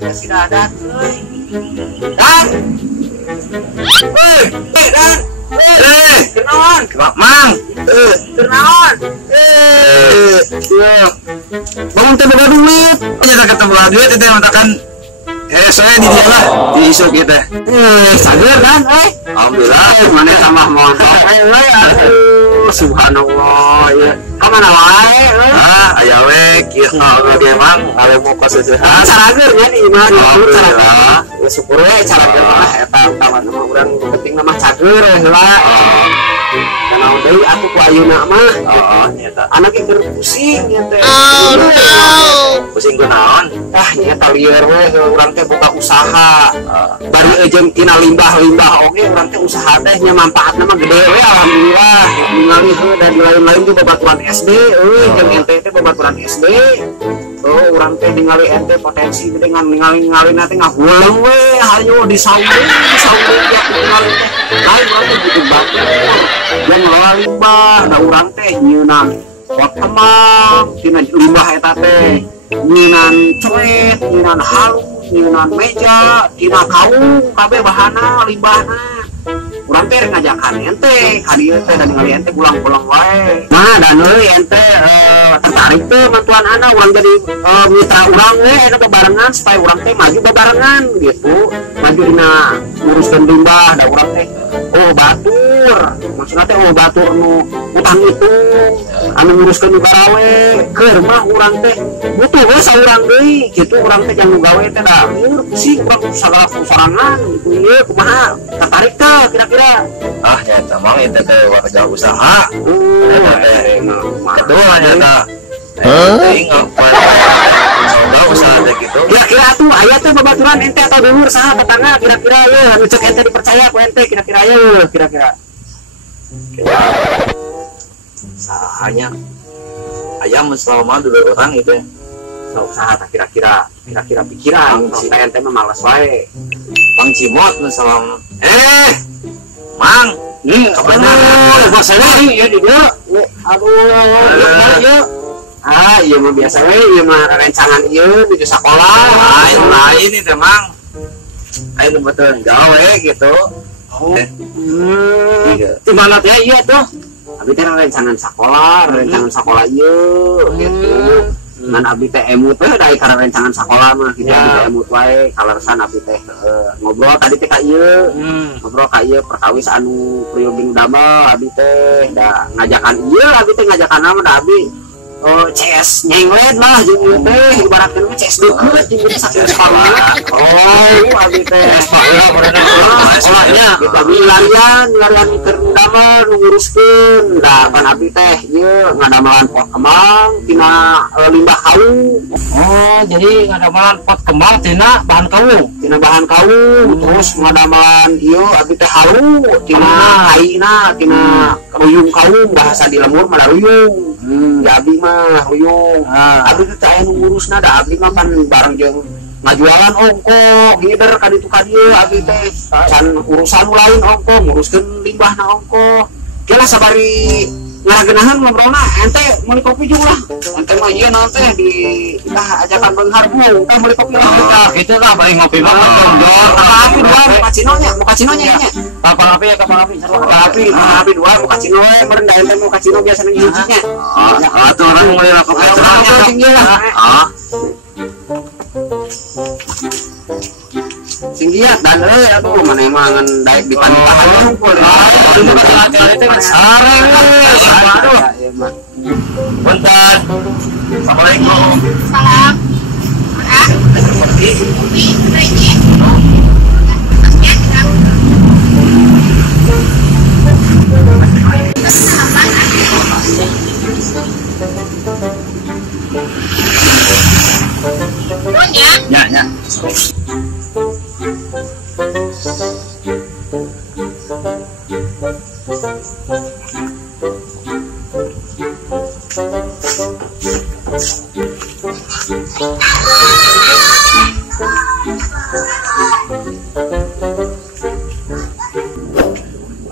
Kasih dadat, euy. Dan. Dan. Kenaon? Mang. Kenaon? Iya. Bangun teh boga duit. Nya ketemu duit teh matakan saya di dia lah di isu kita. Sager kan, Alhamdulillah mana tambah montok subhanallah ya. Ka mana wae, Aya we kieu ge mang ale mau ka seusehan. Sarager nya di imah di Alhamdulillah. Ya syukur we cara mah eta utama mah urang penting mah cager heula. Karena deui atuh ku ayeuna mah. Nyata. Anak ge keur pusing nya teh. Pusing kunaon? Nyata lieur we urang teh buka usaha. Bari eujeun tina limbah-limbah oge urang teh usaha teh nya manfaatna mah gede we alhamdulillah. Ningali heuh dan lain-lain juga babaturan SD jeung ente teh babaturan SD. Urang teh ningali ente potensi gede ningali nanti ngaguleng we hayu disaumur ya ningali teh. Lain urang teh butuh batur. Yang ngelola limbah, da urang teh nyeunan pot kemang, tina limbah eta teh nyeunan coret, nyeunan halus, nyeunan meja, tina kaung, kabeh bahana limbahna. Urang teh ngajakan ente ka dieu teh dan ningali ente pulang-pulang wae. Nah, dan euy ente tertarik teh bantuan ana urang jadi mitra urang we eta bebarengan supaya urang teh maju bebarengan gitu. Maju dina nguruskeun limbah da urang teh batur. Maksudna teh batur nu utang itu anu nguruskeun negara we. Keur mah urang teh butuh we saurang deui gitu urang teh jangan gawe teh da pusing urang sagala sorangan gitu ieu kumaha tertarik teh kira-kira. Nyata mang itu teh warga usaha. Betul nyata. Usaha teh gitu. Kira-kira tuh aya teh babaturan ente atau dulur saha tetangga kira-kira ye anu cek ente dipercaya ku ente kira-kira ye kira-kira. Sahanya ayam selama dulu orang itu Usaha tak kira-kira pikiran si ente mah malas wae. Mang Cimot selama Mang, kapan saya ya di dia. Aduh, iya mah biasa we, iya mah rencangan ieu di sekolah. Lain itu Mang. Ayo betul gawe gitu. Di mana teh iya tuh? Abi teh rencangan sekolah ieu gitu. Ngan abi teh emut teh dari karena rencangan sekolah mah kita abi teh emut wae kalersan abi teh ngobrol tadi teh ka ieu ngobrol ka ieu perkawis anu priobing damel abi teh da ngajakan ieu abi teh ngajakan nama da abi CS nyenglet mah jeung ieu teh ibaratkeun mah CS deukeut jeung ieu saking sekolah abi teh sekolahnya kita larian keur damel nguruskeun da pan abi teh ieu ngadamelan pot kemang tina limbah kaung. Jadi ngadamelan pot kembang tina bahan kaung. Terus ngadamelan ieu abi teh halu tina kaina tina ruyung kaung bahasa di lemur mah ruyung. Ya abi mah ruyung. Abi teh aya nu ngurusna da abi mah kan bareng jeung ngajualan ongko hider ka ditu ka dieu abi teh can urusan lain ongko nguruskeun limbahna ongko. Jelas sabari ngaragenahan ngobrolna ente meuli kopi juga lah. Ente mah ieu naon teh di kita ajakan beunghar bu, teh meuli kopi lah. Kitu lah bari ngopi mah condor. Api dua muka cinonya nya. Kapan api? Api dua muka cino we meureun da ente muka cino biasa nu hiji-nya. Atuh orang meuli kopi urang tinggi lah. Singgiat dan aduh mana emang daek di pantahan ngumpul. Itu kan sareng. Aduh. Bentar. Assalamualaikum. Salam. Kopi. Ya.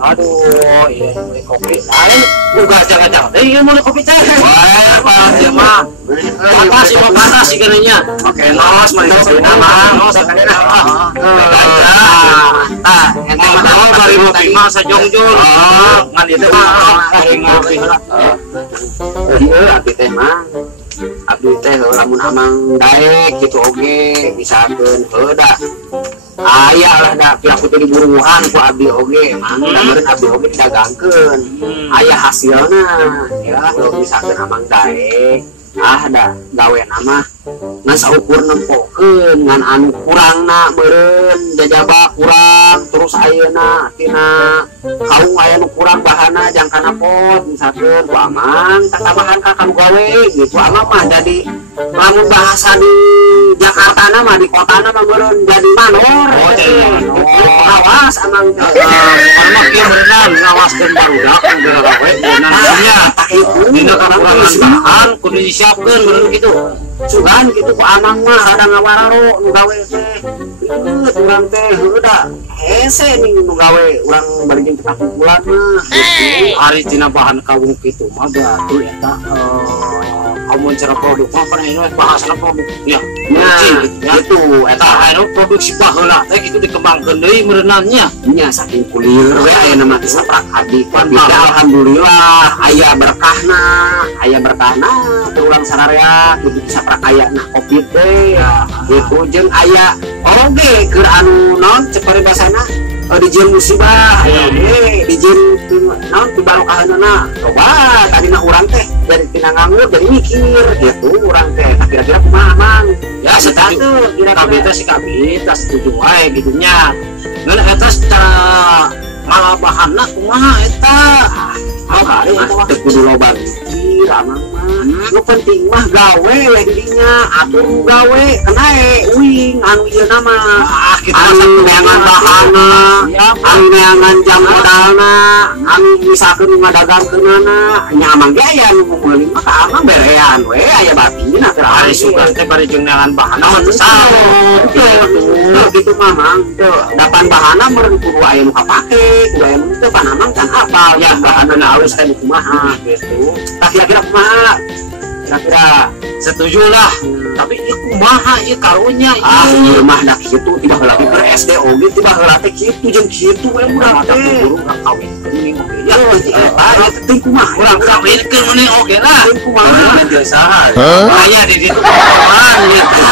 Aduh, iya. beli kopi lain buka jangan-jangan ini mau kopi teh Wah, dia mah. apa sih mau mana sih kenanya Oke, nos mah itu nama. Nos kan enak. Tah, ente mah tahu dari kopi mah sajongjol ngan itu mah dari ngopi Iya, abdi teh mah. Abdi teh lamun amang daek gitu oge bisakeun heuda. Aya lah da pihak kudu diburuhan ku abdi oge, mah meureun abdi oge didagangkeun. Aya hasilna ya bisakeun amang daek. Da gawe nama ngan saukur nempokeun ngan anu kurangna meureun jajaba kurang terus ayeuna tina kaung aya nu kurang bahana jangkana pot misalkeun ku amang tambahan ka kanu gawe gitu amang mah jadi lamun bahasa di Jakarta mah di kota mah meureun jadi manor awas amang karena kieu berenang ngawaskeun barudak geura gawe nya tak itu dina kakurangan bahan kudu disiapkeun bener gitu sugan gitu ku amang mah ada ngawararo nu gawe teh urang teh heuda hese ning nu gawe urang bari jeung teu kumpulan mah hari tina bahan kawung kitu mah batur eta kamu cara produk mah pernah ini bahasana produk ya gitu eta anu produksi baheula teh kitu dikembangkeun deui meureunannya nya saking kulieur we aya nama saprak abdi alhamdulillah aya berkahna teu urang sararea kitu saprak aya nah kopi teh gitu jeung aya oge keur anu naon cek basana dijieun musibah aya oge dijieun naon ti barokaheunana coba tadina urang teh dari tina nganggur jadi mikir gitu urang teh kira-kira kumaha mang ya setuju kira-kira si kabita setuju wae gitunya ngan eta secara malah bahanna kumaha eta hari eta teh kudu loba mikir amang mah nu penting mah gawe we didinya atur gawe kenae uing anu ieu nama anu neangan bahanna anu neangan jam modalna anu misalkeun ngadagangkeunana nya amang ge aya nu meuli mah ka amang berean we aya batina teh hari sugan teh bari jeung neangan bahanna mah teu salah gitu mah mang teu dapan bahanna meureun kudu aya nu kapake kudu aya nu teu panamang can apal ya bahanna alus teh kumaha gitu kira-kira kumaha kira-kira setuju lah tapi ieu kumaha ieu karunya ieu mah da kitu tiba heula ke SD oge tiba heula teh kitu jeung kitu we budak teh guru kawin geuning oge ya eta teh kumaha urang kawinkeun meuning oge lah teh kumaha biasa aya di ditu orang gitu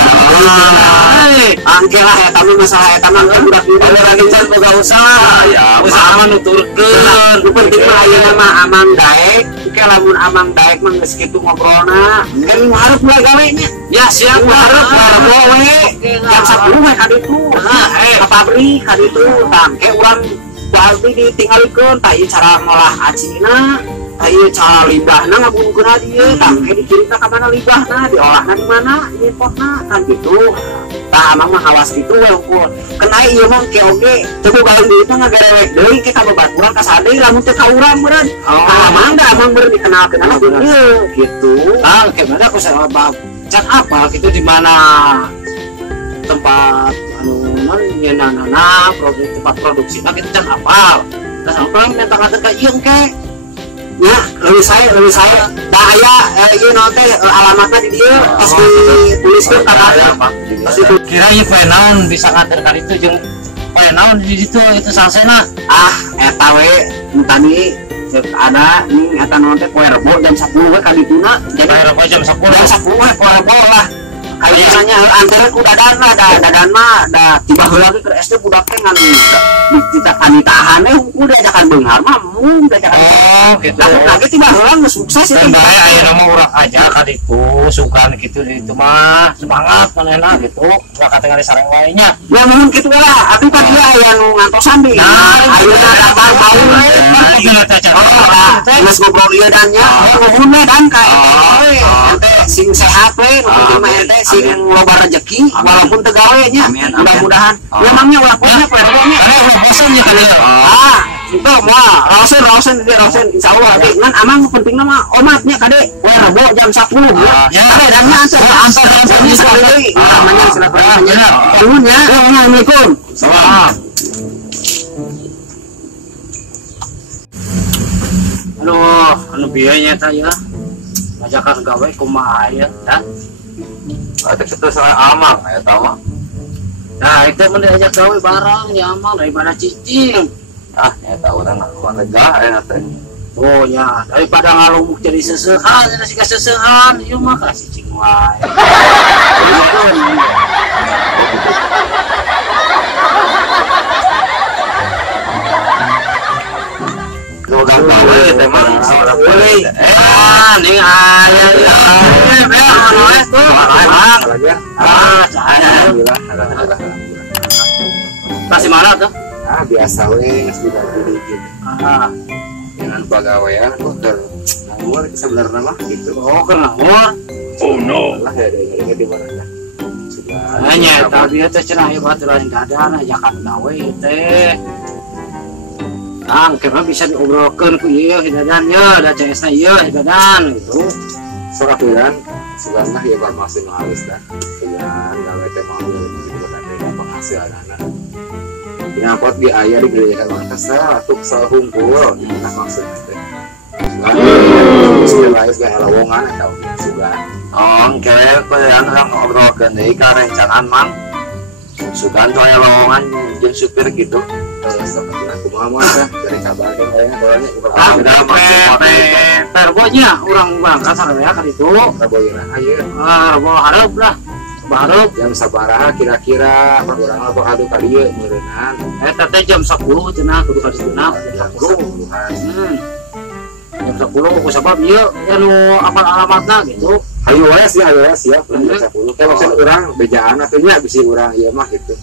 angge lah eta mah masalah eta mah budak ieu lagi can boga usaha ya usaha mah nuturkeun nu penting mah ayeuna mah amang daek ke lamun amang daek mah geus kitu ngobrolna kan hareup mulai gawe nya ya siap hareup gawe jam 10 we ka ditu ka pabrik ka ditu tangke urang kualti ditinggalikeun tah ieu cara ngolah acina tah ieu cara limbahna ngabungkeun dieu tangke dikirimna ka mana limbahna diolahna di mana impotna kan gitu tah amang mah awas gitu we unggul kena ieu mah ke oge teu gawe deui teh ngagarewek deui kita babaturan ka sadeu lamun teu ka urang meureun amang meureun dikenalkeunana ieu gitu tah kemana ku sabab can apa gitu di mana tempat anu nyeunana produk tempat produksinya kita can apal da sampeun minta ngatur ka ieu engke ya lebih saya da aya ieu naon teh alamatna di dieu tos dituliskeun ka tos kira ieu poe naon bisa ngatur ka ditu jeung poe naon di ditu itu sasena eta we tadi ada nih eta naon teh poe rebo jam 10 we ka dituna jadi rebo jam 10 we poe rebo lah kayak misalnya antara ku dadan mah da tiba heula ke SD budak teh ngan ditahan hungkul diajakan beunghar mah mung diajakan gitu lagi tiba heula geus sukses itu bae ayeuna mah urang aja ka ditu sugan kitu di ditu mah semangat manehna gitu bakal tinggal sareng wae nya ya mun kitu lah atuh teh aya nu ngantosan deui ayeuna datang tahu geus ngobrol ieu dan nya nuhun we dan ka ente sing sehat we nu mah ente sing loba rezeki walaupun teu gawe nya mudah-mudahan memangnya ulah punya poe rebonya ulah bosan nya kan itu mah rausen insyaallah ngan amang pentingna mah omatnya kade poe rebo jam 10 ya kade dan nya antar sekali namanya silaturahmi nuhun ya assalamualaikum salam anu biayanya ta ya. Ngajakan gawe kumaha ya tah. Ada kita soal amal ya tahu. Nah, itu mun diajak gawe barang nyaman daripada cicing. Ah, ya tahu orang lega ya teh. Oh ya, daripada ngalumuk jadi seseuhan, jadi siga seseuhan, ieu mah ka cicing wae. Logan gawe teh mah salah boleh. Ning aya ya. Tuh. Alhamdulillah. Kasih mana tuh? Biasa we sudah jadi gitu. Dengan pegawaian dokter Ngawur sebenarnya mah gitu. Oh, kenapa? Lah ya dari di mana dah. Sudah. Hanya tadi teh cenah ieu baturan dadan ajakan gawe teh. Kang, kira bisa diobrolkeun ku ieu hidadan ye, da CS-na ieu hidadan gitu. Sorapiran suganah ya bermaksud halus dah. Sugan gawe teh mau gitu ada penghasilan anak. Nyapot di ayah di gereja Makassar, tuh sahungkul, nah maksudnya teh. Sugan lain gak lowongan atau sugan. kayak yang ngobrolkeun deui ka rencangan mang. Sugan tuh aya lowongan jeung supir gitu. Seperti aku mau dah dari kabar kan kayaknya Ada Terbonya orang berangkat saraya ka ditu. Kaboyna ayeuna. Bawa hareup lah. Hareup Jam sabaraha kira-kira urang mah bakal ka dieu meureunnan. eta teh jam 10 cenah kudu ka dituna jam 10. Jam 10 ku sabab ieu anu apal alamatna gitu. Hayu wae siap jam 10. Kayak maksud urang bejaan atuh nya bisi urang ieu mah gitu.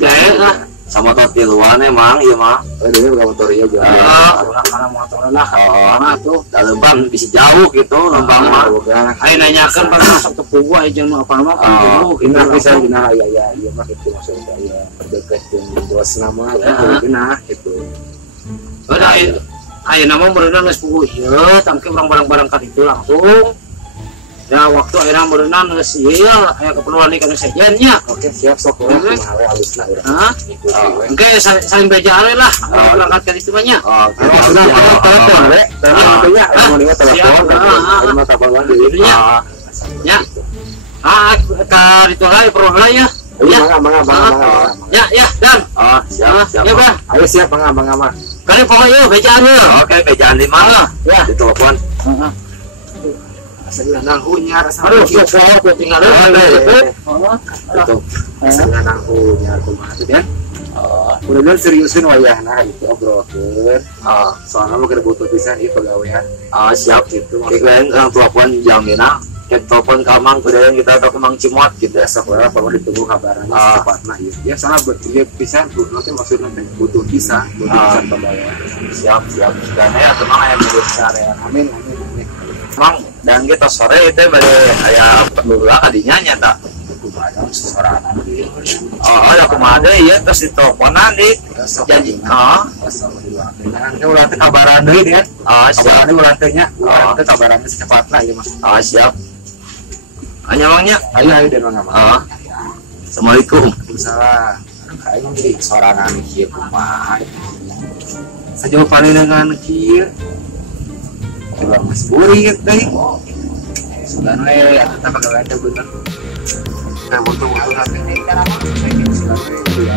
Gae lah. sama totiluan emang ieu mah. Dia bukan motor ieu juga. Urang kana motor lah. Kana tuh. Dalembang bisa jauh gitu lembang mah. Ayo nanyakan pas masuk tepung gua jeung apa mah kudu Ini bisa dina ya ieu mah gitu maksudnya ya berdekat dengan bos nama ya dina gitu. Ayo nama merenang geus puguh ieu tangke urang barang-barang ka ditu langsung. Ya waktu akhirnya merenang geus ieu aya keperluan di kana sejennya. Oke siap sok we kumaha alisna urang. Hah? Engke saling bejaan lah berangkat ka ditu banyak. Maksudna telepon we. Telepon nya mau liwat telepon. Ada tabawan di Ya. Ka ditu lah perlu lah ya. Mangga. Ya, dan. Siap. Ya, Bang. Ayo siap mangga. Kali pokoknya bejaan yuk. Oke, bejaan di mana? Ya. Di telepon. Asal nanghunya rasa. Aduh, sok tinggal itu. Asal nanghunya kumaha teh kan? Mudah-mudahan seriusin wayahna itu obrolkeun. Soalnya mau butuh pisan ieu pegawaian. Siap Gitu Kirain orang telepon jamina, kita telepon kamang kemudian kita ke Mang Cimot gitu. biasa lah kalau ditunggu kabarannya secepatnya ya soalnya dia pisan nanti maksudnya butuh pisan pegawaian. Siap. Karena ya teman yang menurut saya. Amin. Mang dan kita sore itu bade aya penduduk kadinya nyata. Kumaha sorangan ieu. Ya kumaha deui ieu terus diteleponan di janji. Dengan ulah teh kabaran deui kan. Siap. Kabaran ulah teh nya. Ulah teh kabarannya secepatnya ieu mah. Siap. Hanya mangnya. Ayo dan mangga. Assalamualaikum. Waalaikumsalam. Kayak mah jadi sorangan kieu kumaha. Sejauh panengan kieu. Ulah mas burit teh. Sugan we atuh pegawai teh bener. Kita butuh nanti. Sugan we